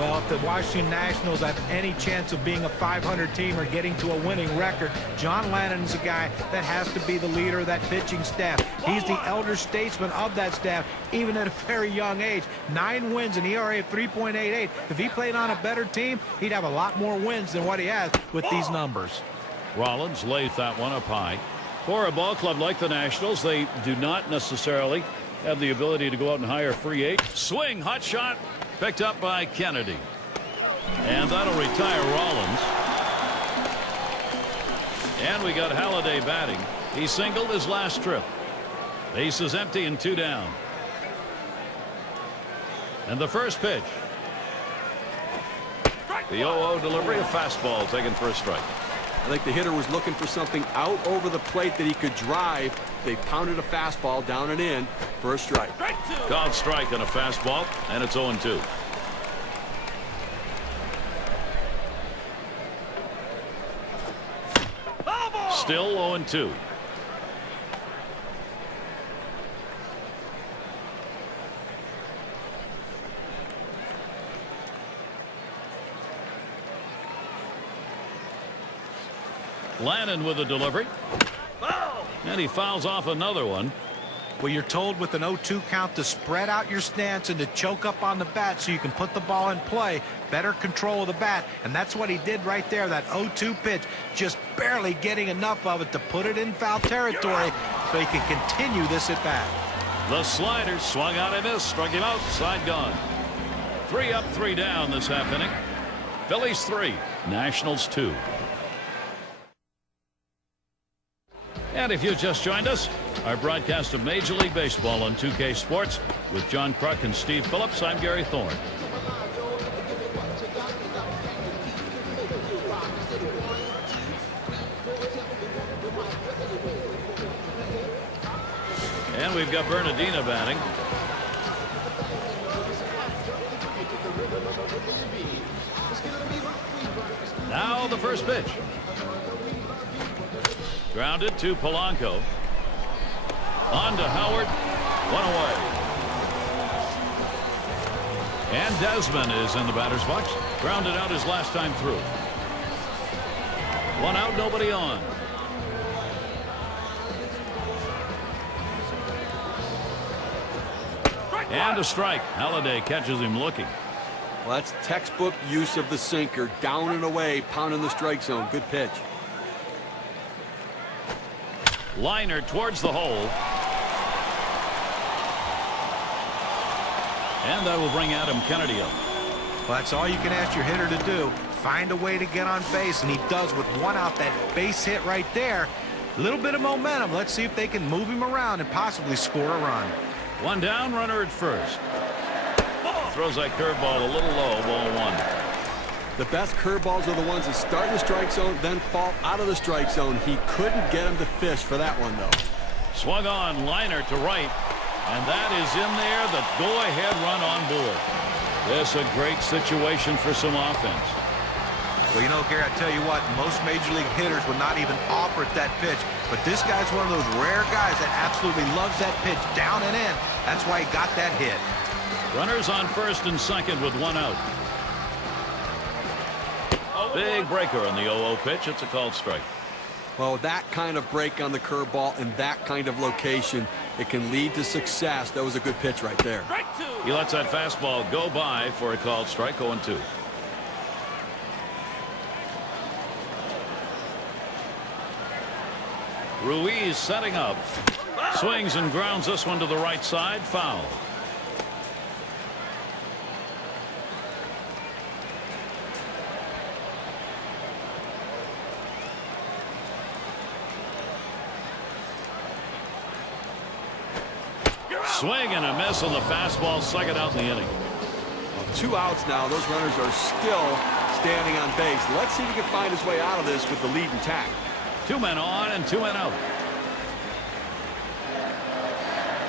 Well, if the Washington Nationals have any chance of being a 500 team or getting to a winning record, John Lannon's a guy that has to be the leader of that pitching staff. He's the elder statesman of that staff, even at a very young age. 9 wins, an ERA of 3.88. If he played on a better team, he'd have a lot more wins than what he has with these numbers. Rollins lays that one up high. For a ball club like the Nationals, they do not necessarily have the ability to go out and hire free agents. Swing, hot shot, picked up by Kennedy. And that'll retire Rollins. And we got Halladay batting. He singled his last trip. Base is empty and 2 down. And the first pitch. The 0-0 delivery, a fastball taken for a strike. I think the hitter was looking for something out over the plate that he could drive. They pounded a fastball down and in for a strike. Called strike on a fastball, and it's 0-2. Still 0-2. Lannon with a delivery. And he fouls off another one. Well, you're told with an 0-2 count to spread out your stance and to choke up on the bat so you can put the ball in play. Better control of the bat, and that's what he did right there. That 0-2 pitch, just barely getting enough of it to put it in foul territory so he can continue this at bat. The slider swung out and missed, struck him out, side gone. 3 up, 3 down this half inning. Phillies 3, Nationals 2. And if you just joined us, our broadcast of Major League Baseball on 2K Sports with John Kruk and Steve Phillips. I'm Gary Thorne. And we've got Bernardina batting. Now the first pitch. Grounded to Polanco. On to Howard. 1 away. And Desmond is in the batter's box. Grounded out his last time through. 1 out, nobody on. And a strike. Halladay catches him looking. Well, that's textbook use of the sinker. Down and away, pounding the strike zone. Good pitch. Liner towards the hole. And that will bring Adam Kennedy up. Well, that's all you can ask your hitter to do. Find a way to get on base, and he does with 1 out. That base hit right there. A little bit of momentum. Let's see if they can move him around and possibly score a run. 1 down, runner at first. Throws that curveball a little low, ball 1. The best curveballs are the ones that start in the strike zone, then fall out of the strike zone. He couldn't get him to fish for that one, though. Swung on, liner to right. And that is in there, the go-ahead run on board. This a great situation for some offense. Well, you know, Gary, I tell you what, most Major League hitters would not even offer at that pitch. But this guy's one of those rare guys that absolutely loves that pitch down and in. That's why he got that hit. Runners on first and second with 1 out. Big breaker on the 0-0 pitch. It's a called strike. Well, that kind of break on the curveball and that kind of location, it can lead to success. That was a good pitch right there. He lets that fastball go by for a called strike. 0-2. Ruiz setting up. Swings and grounds this one to the right side. Foul. Swing and a miss on the fastball, second out in the inning. 2 outs now. Those runners are still standing on base. Let's see if he can find his way out of this with the lead intact. 2 men on and 2 men out.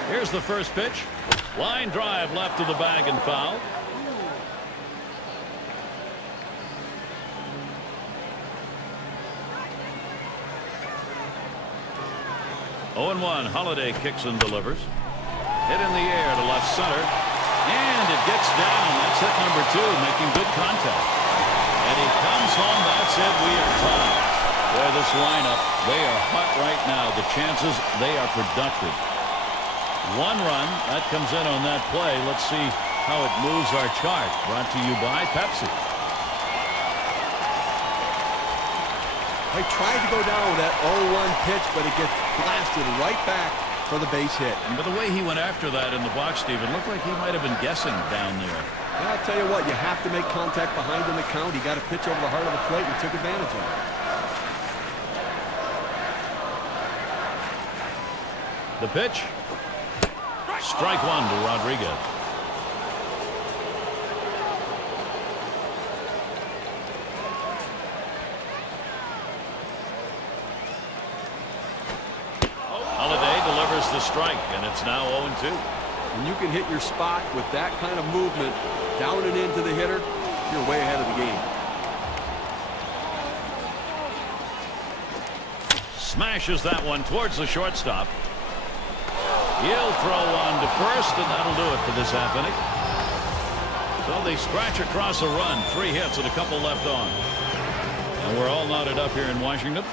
Here's the first pitch. Line drive left to the bag and foul. Oh and 1. Halladay kicks and delivers. Hit in the air to left center. And it gets down. That's hit number 2, making good contact. And he comes home. That's it. We are tied. Boy, this lineup, they are hot right now. The chances, they are productive. 1 run. That comes in on that play. Let's see how it moves our chart. Brought to you by Pepsi. I tried to go down with that 0-1 pitch, but it gets blasted right back for the base hit. But the way he went after that in the box, Stephen, looked like he might have been guessing down there. Well, I'll tell you what, you have to make contact behind in the count. He got a pitch over the heart of the plate and took advantage of it. The pitch. Strike 1 to Rodriguez. The strike, and it's now 0-2. And you can hit your spot with that kind of movement down and into the hitter, you're way ahead of the game. Smashes that one towards the shortstop. He'll throw on to first, and that'll do it for this half inning. So they scratch across a run, 3 hits and a couple left on. And we're all knotted up here in Washington.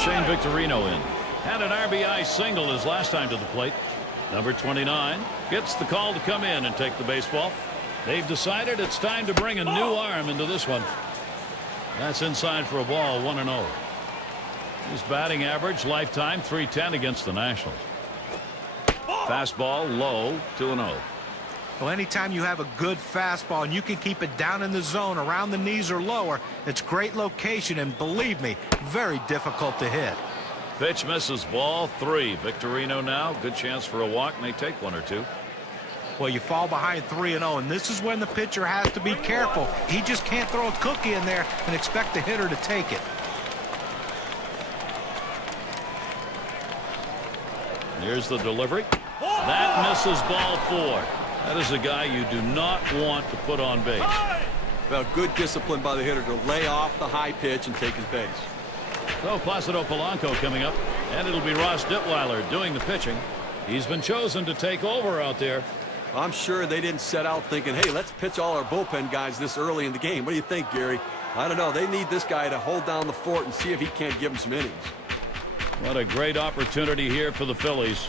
Shane Victorino in. Had an RBI single his last time to the plate. Number 29 gets the call to come in and take the baseball. They've decided it's time to bring a new arm into this one. That's inside for a ball, 1-0. His batting average lifetime .310 against the Nationals. Fastball low, 2-0. Well, anytime you have a good fastball and you can keep it down in the zone around the knees or lower, it's great location, and believe me, very difficult to hit. Pitch misses, ball 3. Victorino now, good chance for a walk, and they take 1 or 2. Well, you fall behind 3-0, and this is when the pitcher has to be careful. He just can't throw a cookie in there and expect the hitter to take it. Here's the delivery. That misses, ball 4. That is a guy you do not want to put on base. Well, good discipline by the hitter to lay off the high pitch and take his base. So Placido Polanco coming up, and it'll be Ross Detweiler doing the pitching. He's been chosen to take over out there. I'm sure they didn't set out thinking, hey, let's pitch all our bullpen guys this early in the game. What do you think, Gary? I don't know. They need this guy to hold down the fort and see if he can't give them some innings. What a great opportunity here for the Phillies.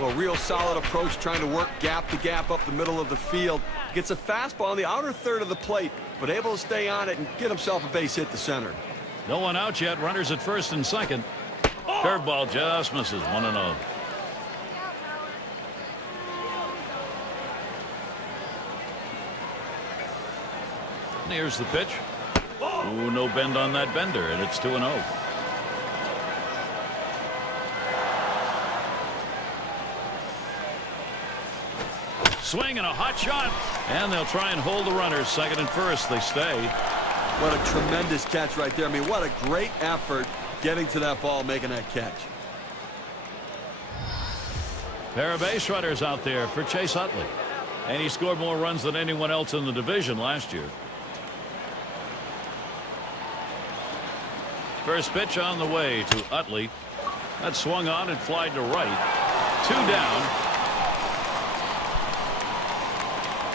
Well, real solid approach, trying to work gap to gap up the middle of the field. Gets a fastball on the outer third of the plate, but able to stay on it and get himself a base hit to center. No one out yet. Runners at first and second. Curveball just misses, 1-0. Here's the pitch. Ooh, no bend on that bender, and it's 2-0. Swing and a hot shot, and they'll try and hold the runners second and first. They stay. What a tremendous catch right there. I mean, what a great effort getting to that ball, making that catch. Pair of base runners out there for Chase Utley, and he scored more runs than anyone else in the division last year. First pitch on the way to Utley. That swung on and flied to right. 2 down.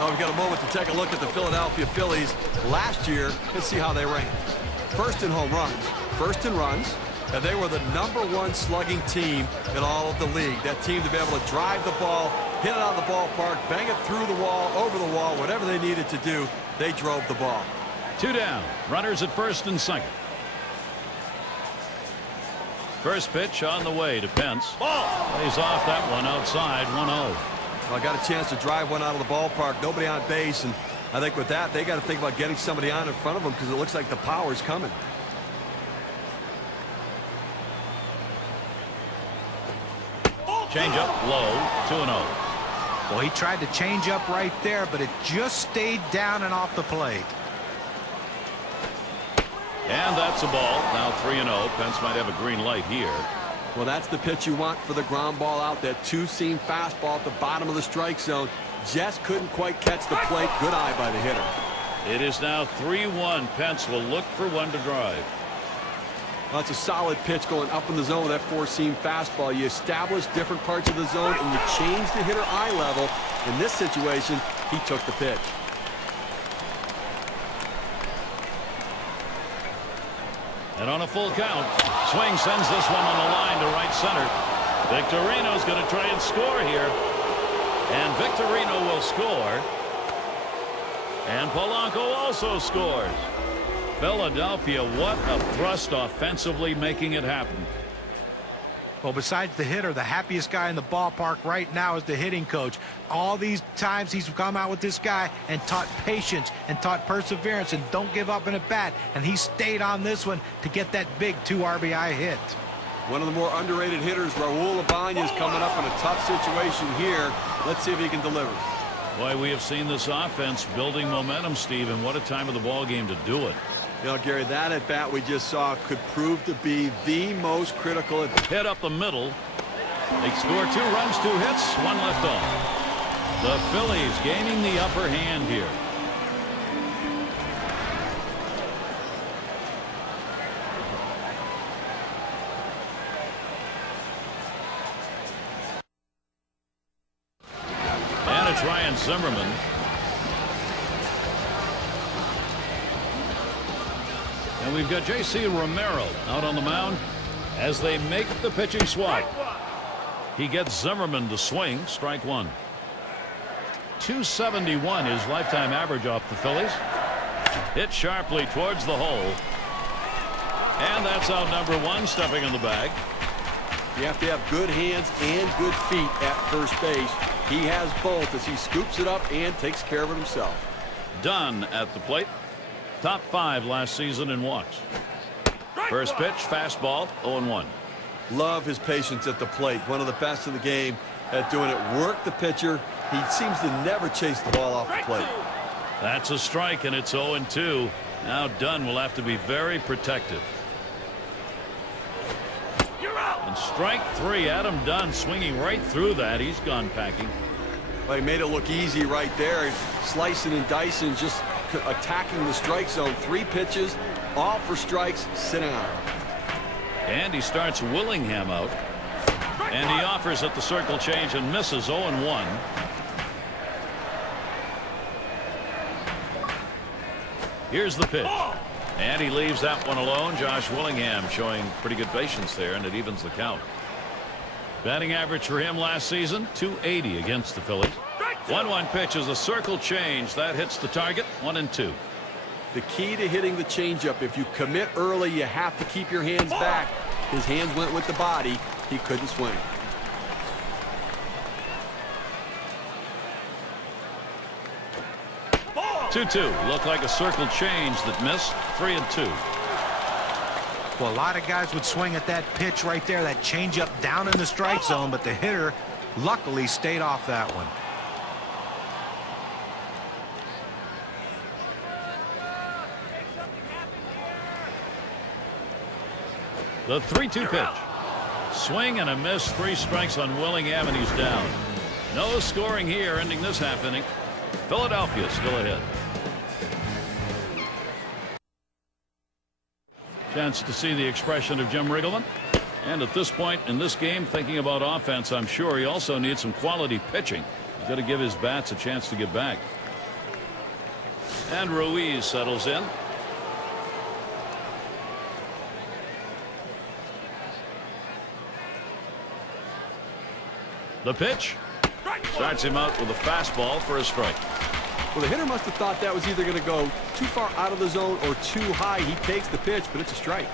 Oh, we've got a moment to take a look at the Philadelphia Phillies last year. Let's see how they ranked. First in home runs, first in runs, and they were the #1 slugging team in all of the league. That team to be able to drive the ball, hit it out of the ballpark, bang it through the wall, over the wall, whatever they needed to do, they drove the ball. 2 down. Runners at first and second. First pitch on the way to Pence. Lays off that one outside, 1-0. Well, I got a chance to drive one out of the ballpark, nobody on base, and I think with that, they got to think about getting somebody on in front of them because it looks like the power's coming. Change up low, 2-0. Well, he tried to change up right there, but it just stayed down and off the plate. And that's a ball. Now 3-0. Pence might have a green light here. Well, that's the pitch you want for the ground ball out. That two-seam fastball at the bottom of the strike zone. Just couldn't quite catch the plate. Good eye by the hitter. It is now 3-1. Pence will look for one to drive. Well, that's a solid pitch going up in the zone with that four-seam fastball. You establish different parts of the zone, and you change the hitter eye level. In this situation, he took the pitch. And on a full count, swing sends this one on the line to right center. Victorino's going to try and score here. And Victorino will score. And Polanco also scores. Philadelphia, what a thrust offensively, making it happen. Well, besides the hitter, the happiest guy in the ballpark right now is the hitting coach. All these times he's come out with this guy and taught patience and taught perseverance and don't give up in a bat. And he stayed on this one to get that big 2 RBI hit. One of the more underrated hitters, Raul Ibanez, is coming up in a tough situation here. Let's see if he can deliver. Boy, we have seen this offense building momentum, Steve, and what a time of the ball game to do it. You know, Gary, that at bat we just saw could prove to be the most critical. Hit up the middle. They score 2 runs, 2 hits, 1 left on. The Phillies gaining the upper hand here. And it's Ryan Zimmerman. And we've got J.C. Romero out on the mound as they make the pitching swap. He gets Zimmerman to swing. Strike 1. 271 his lifetime average off the Phillies. Hit sharply towards the hole. And that's out number 1, stepping in the bag. You have to have good hands and good feet at first base. He has both as he scoops it up and takes care of it himself. Dunn at the plate. Top 5 last season in walks. First pitch, fastball, 0-1. Love his patience at the plate. One of the best in the game at doing it. Work the pitcher. He seems to never chase the ball off the plate. That's a strike, and it's 0-2. Now Dunn will have to be very protective. And strike 3, Adam Dunn swinging right through that. He's gone packing. Well, he made it look easy right there. Slicing and dicing, just attacking the strike zone. 3 pitches, all for strikes. Sit down. And he starts Willingham out. And he offers at the circle change and misses. 0-1. Here's the pitch. And he leaves that one alone. Josh Willingham showing pretty good patience there, and it evens the count. Batting average for him last season, .280 against the Phillies. 1-1 pitch is a circle change. That hits the target. 1-2. The key to hitting the changeup, if you commit early, you have to keep your hands back. His hands went with the body. He couldn't swing. Two-two. Looked like a circle change that missed. 3-2. Well, a lot of guys would swing at that pitch right there, that changeup down in the strike zone, but the hitter luckily stayed off that one. The 3-2 pitch. Swing and a miss. 3 strikes on Willingham, and he's down. No scoring here, ending this half inning. Philadelphia still ahead. Chance to see the expression of Jim Riggleman. And at this point in this game, thinking about offense, I'm sure he also needs some quality pitching. He's got to give his bats a chance to get back. And Ruiz settles in. The pitch starts him out with a fastball for a strike. Well, the hitter must have thought that was either going to go too far out of the zone or too high. He takes the pitch, but it's a strike.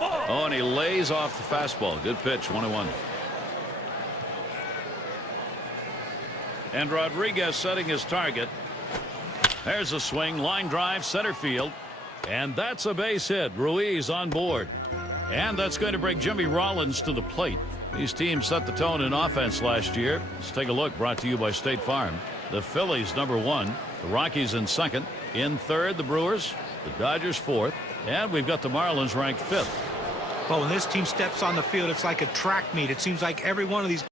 Oh, and he lays off the fastball. Good pitch. 1-1. And Rodriguez setting his target. There's a swing. Line drive. Center field. And that's a base hit. Ruiz on board. And that's going to bring Jimmy Rollins to the plate. These teams set the tone in offense last year. Let's take a look. Brought to you by State Farm. The Phillies #1. The Rockies in 2nd. In 3rd, the Brewers. The Dodgers 4th. And we've got the Marlins ranked 5th. But when this team steps on the field, it's like a track meet. It seems like every one of these